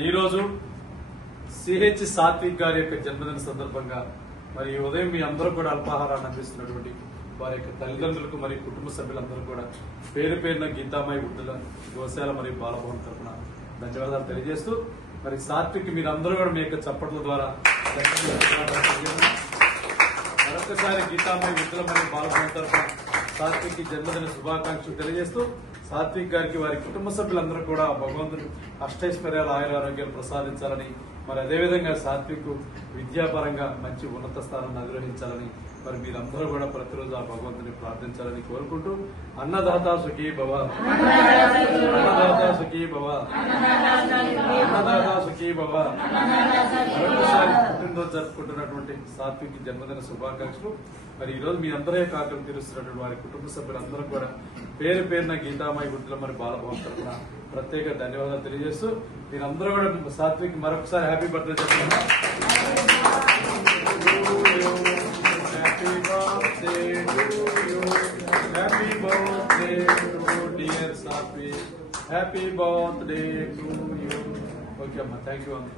ఈ రోజు సిహెచ్ సాత్విక్ గారి యొక్క జన్మదిన సందర్భంగా మరి ఉదయం మీ అందరూ కూడా అల్పాహారాన్ని అందిస్తున్నటువంటి వారి యొక్క తల్లిదండ్రులకు మరియు కుటుంబ సభ్యులందరూ కూడా పేరు పేరున గీతామాయి వృద్ధుల గోశాల మరియు బాలభవన్ తరఫున ధన్యవాదాలు తెలియజేస్తూ మరి సాత్విక్ మీరందరూ కూడా మీ యొక్క చప్పట్ల ద్వారా మరొకసారి గీతామాయి వృద్ధుల మరియు బాలభవన్ తరఫున సాత్విక్ జన్మదిన శుభాకాంక్షలు తెలియజేస్తూ సాత్విక్ గారికి వారి కుటుంబ సభ్యులందరూ కూడా భగవంతుడు అష్టైశ్వర్యాలు ఆయురారోగ్యాలు ప్రసాదించాలని మరి అదేవిధంగా సాత్విక్ విద్యాపరంగా మంచి ఉన్నత స్థానాన్ని అధిరోహించాలని మరి మీరందరూ కూడా ప్రతిరోజు ఆ భగవంతుని ప్రార్థించాలని కోరుకుంటూ అన్నదాత సుఖీ భవ, అన్నదాత సుఖీ భవ, అన్నదాత సుఖీ భవ. మరొకసారి పుట్టినరోజు జరుపుకుంటున్నటువంటి సాత్విక్ జన్మదిన శుభాకాంక్షలు. మరి ఈ రోజు మీ అందరి యొక్క ఆకలి తీరుస్తున్నటువంటి వారి కుటుంబ సభ్యులందరూ కూడా పేరు పేరున గీతామాయి వృద్ధుల మరి బాలభవన్ తరఫున ప్రత్యేక ధన్యవాదాలు తెలియజేస్తూ మీరందరూ కూడా సాత్విక్ మరొకసారి హ్యాపీ బర్త్డే చెప్తున్నా. Happy birthday to dear Satvik, happy birthday to you. Okay అమ్మా, థ్యాంక్ యూ అమ్మా.